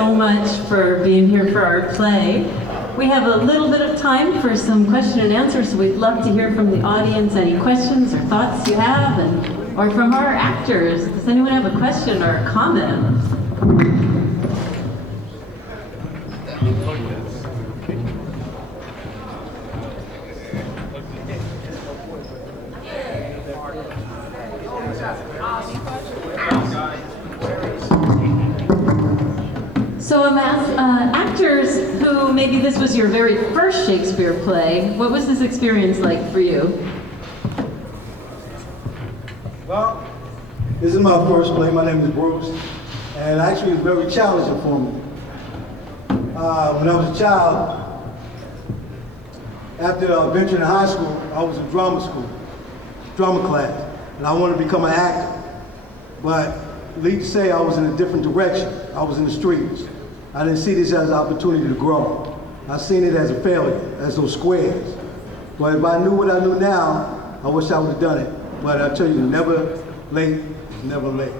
so much for being here for our play. We have a little bit of time for some question and answer, so we'd love to hear from the audience any questions or thoughts you have, or from our actors. Does anyone have a question or a comment? So actors who, maybe this was your very first Shakespeare play, what was this experience like for you? Well, this is my first play. My name is Bruce, and actually it's very challenging for me. When I was a child, after venturing in high school, I was in drama class, and I wanted to become an actor. But needless to say, I was in a different direction. I was in the streets. I didn't see this as an opportunity to grow. I seen it as a failure, as those squares. But if I knew what I knew now, I wish I would have done it. But I tell you, never late, never late.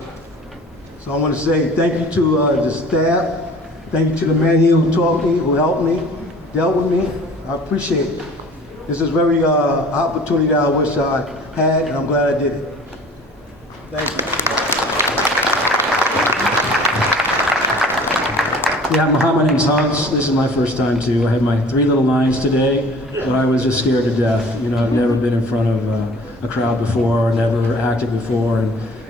So I want to say thank you to the staff. Thank you to the man here who taught me, who helped me, dealt with me. I appreciate it. This is very opportunity that I wish I had, and I'm glad I did it. Thank you. Yeah, my name's Hans. This is my first time too. I had my 3 little lines today, but I was just scared to death. You know, I've never been in front of a crowd before, never acted before,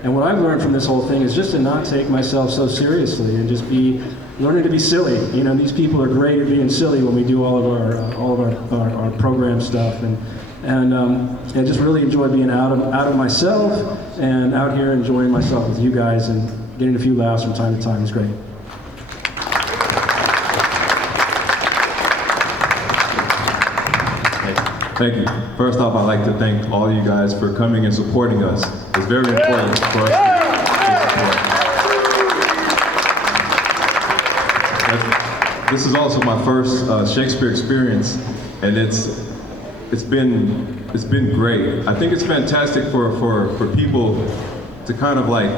and what I've learned from this whole thing is just to not take myself so seriously and just be learning to be silly. You know, these people are great at being silly when we do all of our program stuff, and I just really enjoy being out of myself and out here enjoying myself with you guys and getting a few laughs from time to time. It's great. Thank you. First off, I'd like to thank all you guys for coming and supporting us. It's very important for us to support. This is also my first Shakespeare experience, and it's been great. I think it's fantastic for people to kind of like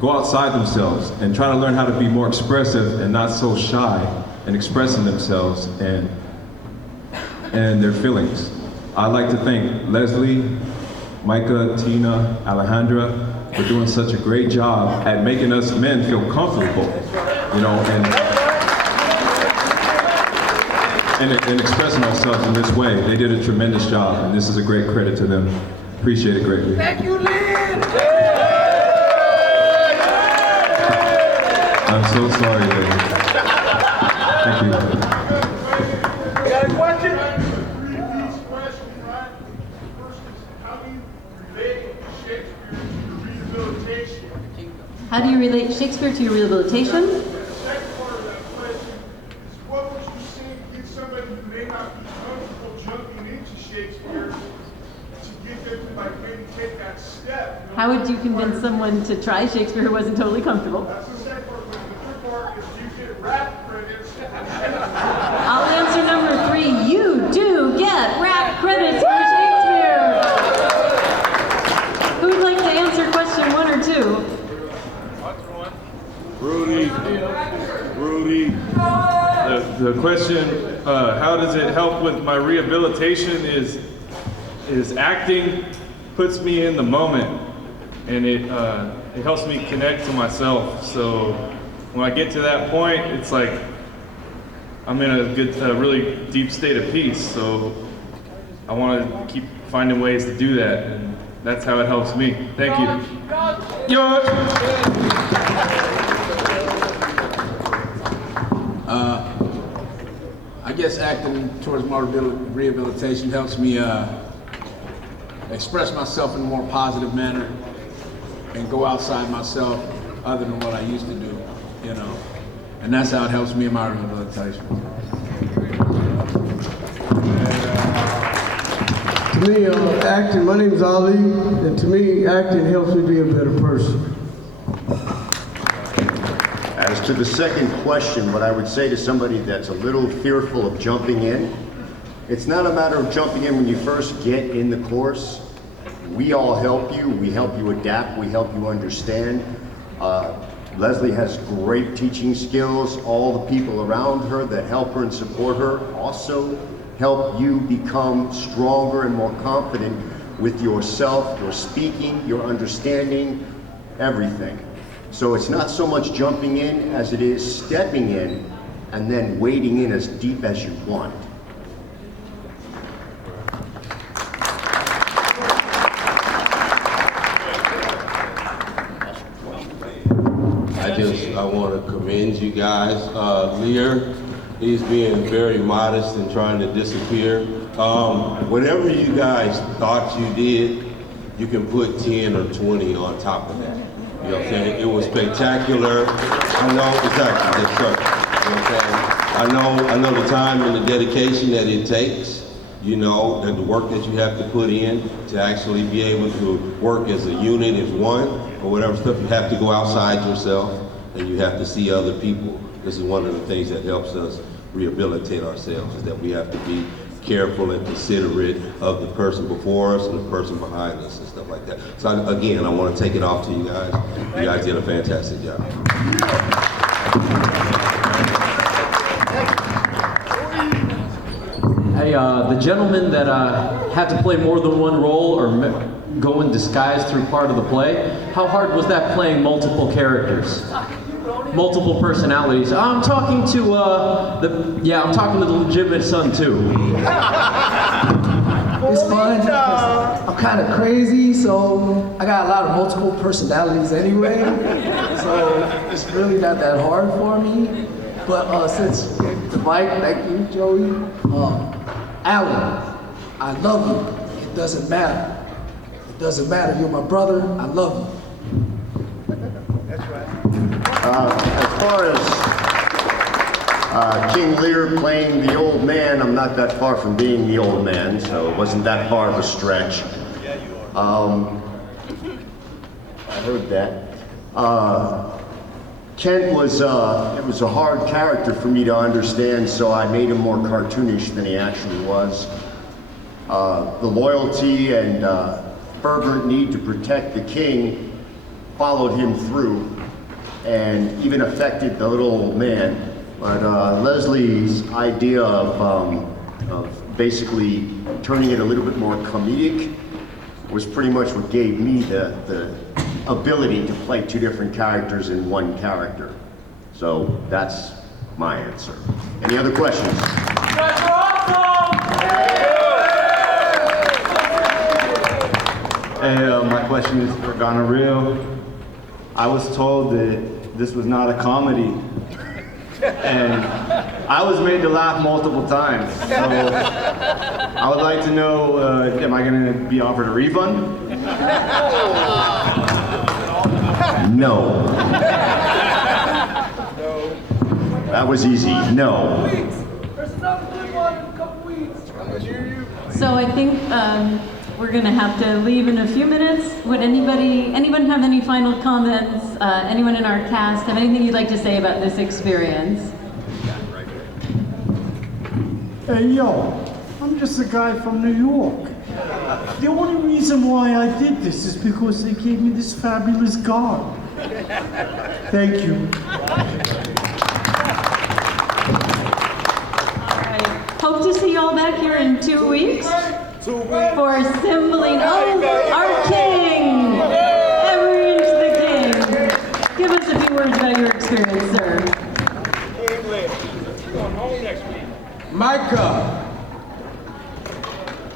go outside themselves and try to learn how to be more expressive and not so shy in expressing themselves and their feelings. I'd like to thank Leslie, Micah, Tina, Alejandra for doing such a great job at making us men feel comfortable, you know, and expressing ourselves in this way. They did a tremendous job, and this is a great credit to them. Appreciate it greatly. Thank you, Lear! I'm so sorry, baby. Thank you. You got a question? How do you relate Shakespeare to your rehabilitation? The second part of that question is, what would you say to get somebody who may not be comfortable jumping into Shakespeare to get them to like maybe take that step? You know? How would you convince someone to try Shakespeare who wasn't totally comfortable? That's the second part. But the third part is, you get rap credits. I'll answer number 3. You do get rap credits for Shakespeare. Who would like to answer question 1 or 2? Rudy. The question, how does it help with my rehabilitation is acting puts me in the moment, and it helps me connect to myself. So when I get to that point, it's like I'm in a really deep state of peace. So I want to keep finding ways to do that, and that's how it helps me. Thank you. I guess acting towards my rehabilitation helps me express myself in a more positive manner and go outside myself other than what I used to do, you know. And that's how it helps me in my rehabilitation. To me, acting, my name is Ali, and to me, acting helps me be a better person. As to the second question, what I would say to somebody that's a little fearful of jumping in, it's not a matter of jumping in when you first get in the course. We all help you. We help you adapt. We help you understand. Leslie has great teaching skills. All the people around her that help her and support her also help you become stronger and more confident with yourself, your speaking, your understanding, everything. So it's not so much jumping in as it is stepping in and then wading in as deep as you want. I want to commend you guys. Lear, he's being very modest and trying to disappear. Whatever you guys thought you did, you can put 10 or 20 on top of that. You know what I'm saying? It was spectacular. I know, exactly, yes, sir. You know what I'm saying? I know the time and the dedication that it takes, you know, and the work that you have to put in to actually be able to work as a unit, as one, or whatever stuff. You have to go outside yourself and you have to see other people. This is one of the things that helps us rehabilitate ourselves, is that we have to be careful and considerate of the person before us and the person behind us and stuff like that. So again, I want to take it off to you guys. You guys did a fantastic job. Hey, the gentleman that had to play more than one role or go in disguise through part of the play, how hard was that playing multiple characters? Multiple personalities. I'm talking to I'm talking to the legitimate son too. It's fun. I'm kind of crazy, so I got a lot of multiple personalities anyway. So it's really not that hard for me. But since you gave the mic, thank you, Joey. Alan, I love you. It doesn't matter. It doesn't matter. You're my brother. I love you. As far as King Lear playing the old man, I'm not that far from being the old man, so it wasn't that far of a stretch. I heard that. Kent was, it was a hard character for me to understand, so I made him more cartoonish than he actually was. The loyalty and fervent need to protect the king followed him through and even affected the little old man. But Leslie's idea of basically turning it a little bit more comedic was pretty much what gave me the ability to play two different characters in one character. So that's my answer. Any other questions? Hey, my question is for Gonorrhea. I was told that this was not a comedy, and I was made to laugh multiple times. So I would like to know, am I going to be offered a refund? No. That was easy. No. There's another good one in a couple weeks. So I think we're going to have to leave in a few minutes. Would anyone have any final comments? Anyone in our cast have anything you'd like to say about this experience? Hey, yo, I'm just a guy from New York. The only reason why I did this is because they gave me this fabulous garb. Thank you. Hope to see you all back here in 2 weeks for assembling our king, every inch the king. Give us a few words about your experience, sir. Micah,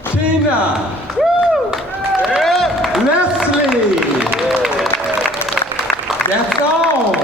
Tina, Leslie, that's all.